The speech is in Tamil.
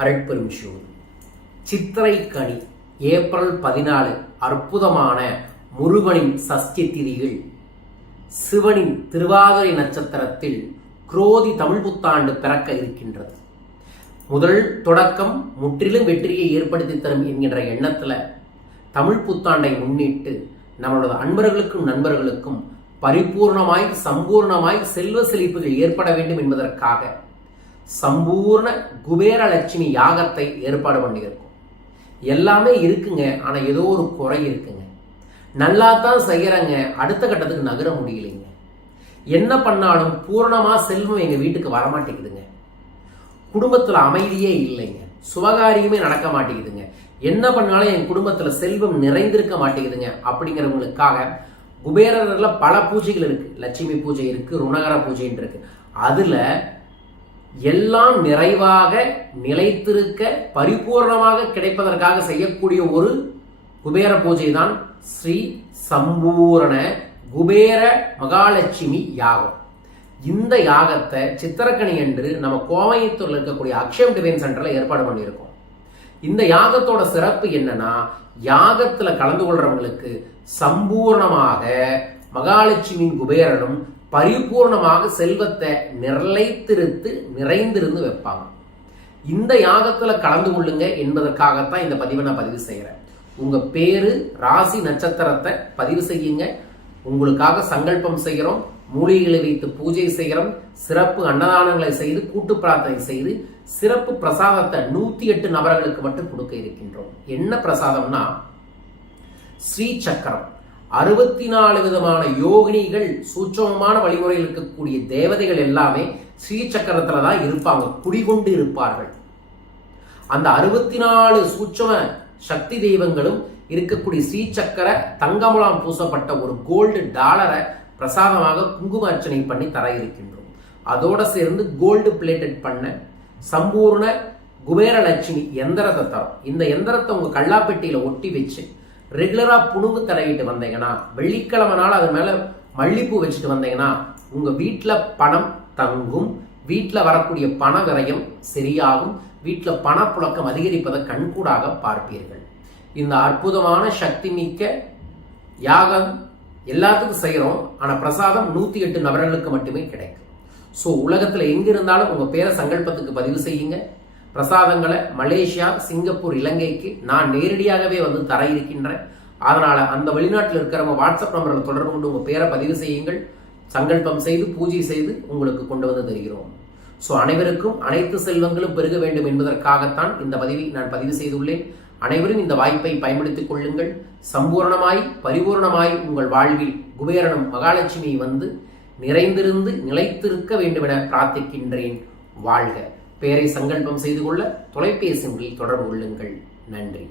அருட்பெரும் ஷோது சித்திரை கனி ஏப்ரல் பதினாலு அற்புதமான முருகனின் சஷ்டி திதியில் சிவனின் திருவாதிரை நட்சத்திரத்தில் குரோதி தமிழ் புத்தாண்டு பிறக்க இருக்கின்றது. முதல் தொடக்கம் முற்றிலும் வெற்றியை ஏற்படுத்தி தரும் என்கின்ற எண்ணத்தில் தமிழ் புத்தாண்டை முன்னிட்டு நம்மளோட அன்பர்களுக்கும் நண்பர்களுக்கும் பரிபூர்ணமாய் சம்பூர்ணமாய் செல்வ செழிப்புகள் ஏற்பட வேண்டும் என்பதற்காக சம்பூர்ண குபேர லட்சுமி யாகத்தை ஏற்பாடு பண்ணியிருக்கோம். எல்லாமே இருக்குங்க ஆனால் ஏதோ ஒரு குறை இருக்குங்க. நல்லா தான் செய்கிறங்க அடுத்த கட்டத்துக்கு நகர முடியலைங்க. என்ன பண்ணாலும் பூரணமாக செல்வம் எங்கள் வீட்டுக்கு வரமாட்டேங்குதுங்க. குடும்பத்தில் அமைதியே இல்லைங்க. சுபகாரியமே நடக்க மாட்டேங்குதுங்க. என்ன பண்ணாலும் என் குடும்பத்தில் செல்வம் நிறைந்திருக்க மாட்டேங்குதுங்க. அப்படிங்கிறவங்களுக்காக குபேரரில் பல பூஜைகள் இருக்குது லட்சுமி பூஜை இருக்குது ருணகர பூஜைன்னு இருக்குது அதில் எல்லாம் நிறைவாக நிலைத்திருக்க பரிபூர்ணமாக கிடைப்பதற்காக செய்யக்கூடிய ஒரு குபேர பூஜை தான் ஸ்ரீ சம்பூரண குபேர மகாலட்சுமி யாகம். இந்த யாகத்தை சித்திரக்கணி என்று நம்ம கோவையத்தூரில் இருக்கக்கூடிய அக்ஷயம் டிவைன் சென்டரில் ஏற்பாடு பண்ணியிருக்கோம். இந்த யாகத்தோட சிறப்பு என்னன்னா யாகத்தில் கலந்து கொள்றவங்களுக்கு சம்பூர்ணமாக மகாலட்சுமியின் குபேரனும் பரிபூர்ணமாக செல்வத்தை நிலைத்திருத்து நிறைந்திருந்து வைப்பாங்க. இந்த யாகத்துல கலந்து கொள்ளுங்க என்பதற்காகத்தான் இந்த பதிவை நான் பதிவு செய்கிறேன் உங்க பேரு ராசி நட்சத்திரத்தை பதிவு செய்யுங்க. உங்களுக்காக சங்கல்பம் செய்கிறோம் மூலிகைகளை வைத்து பூஜை செய்கிறோம் சிறப்பு அன்னதானங்களை செய்து கூட்டு பிரார்த்தனை செய்து சிறப்பு பிரசாதத்தை நூத்தி எட்டு நபர்களுக்கு மட்டும் கொடுக்க இருக்கின்றோம். என்ன பிரசாதம்னா ஸ்ரீ சக்கரம். அறுபத்தி நாலு விதமான யோகினிகள் சூட்சமமான வழிமுறையில் இருக்கக்கூடிய தேவதைகள் எல்லாமே ஸ்ரீ சக்கரத்துல தான் இருப்பாங்க குடிகொண்டு இருப்பார்கள். அந்த அறுபத்தி நாலு சூட்சம சக்தி தெய்வங்களும் இருக்கக்கூடிய ஸ்ரீ சக்கர தங்கமுலாம் பூசப்பட்ட ஒரு கோல்டு டாலரை பிரசாதமாக குங்கும அர்ச்சனை பண்ணி தர இருக்கின்றோம். அதோட சேர்ந்து கோல்டு பிளேட்டட் பண்ண சம்பூர்ண குபேரலட்சுமி எந்திரத்தை தரும். இந்த எந்திரத்தை உங்க கல்லாப்பெட்டியில ஒட்டி வச்சு ரெகுலராக புணுவு தடவிட்டு வந்தீங்கன்னா வெள்ளிக்கிழமை நாள் அது மேலே மல்லிப்பூ வச்சுட்டு வந்தீங்கன்னா உங்கள் வீட்டில் பணம் தங்கும். வீட்டில் வரக்கூடிய பண விரயம் சரியாகும். வீட்டில் பணப்புழக்கம் அதிகரிப்பதை கண்கூடாக பார்ப்பீர்கள். இந்த அற்புதமான சக்தி மிக்க யாகம் எல்லாத்துக்கும் செய்கிறோம் ஆனால் பிரசாதம் நூற்றி எட்டு நபர்களுக்கு மட்டுமே கிடைக்கும். ஸோ உலகத்தில் எங்கே இருந்தாலும் உங்கள் பேரை சங்கல்பத்துக்கு பதிவு செய்யுங்க. பிரசாதங்களை மலேசியா சிங்கப்பூர் இலங்கைக்கு நான் நேரடியாகவே வந்து தர இருக்கின்றேன். அதனால் அந்த வெளிநாட்டில் இருக்கிறவங்க வாட்ஸ்அப் நம்பரில் தொடர்பு கொண்டு உங்கள் பேரை பதிவு செய்யுங்கள். சங்கல்பம் செய்து பூஜை செய்து உங்களுக்கு கொண்டு வந்து தருகிறோம். ஸோ அனைவருக்கும் அனைத்து செல்வங்களும் பெருக வேண்டும் என்பதற்காகத்தான் இந்த பதிவை நான் பதிவு செய்துள்ளேன். அனைவரும் இந்த வாய்ப்பை பயன்படுத்திக் கொள்ளுங்கள். சம்பூர்ணமாய் பரிபூர்ணமாய் உங்கள் வாழ்வில் குபேரனும் மகாலட்சுமி வந்து நிறைந்திருந்து நிலைத்திருக்க வேண்டுமென பிரார்த்திக்கின்றேன். வாழ்க. பேரை சங்கல்பம் செய்து கொள்ள தொலைபேசி தொடர்பு கொள்ளுங்கள். நன்றி.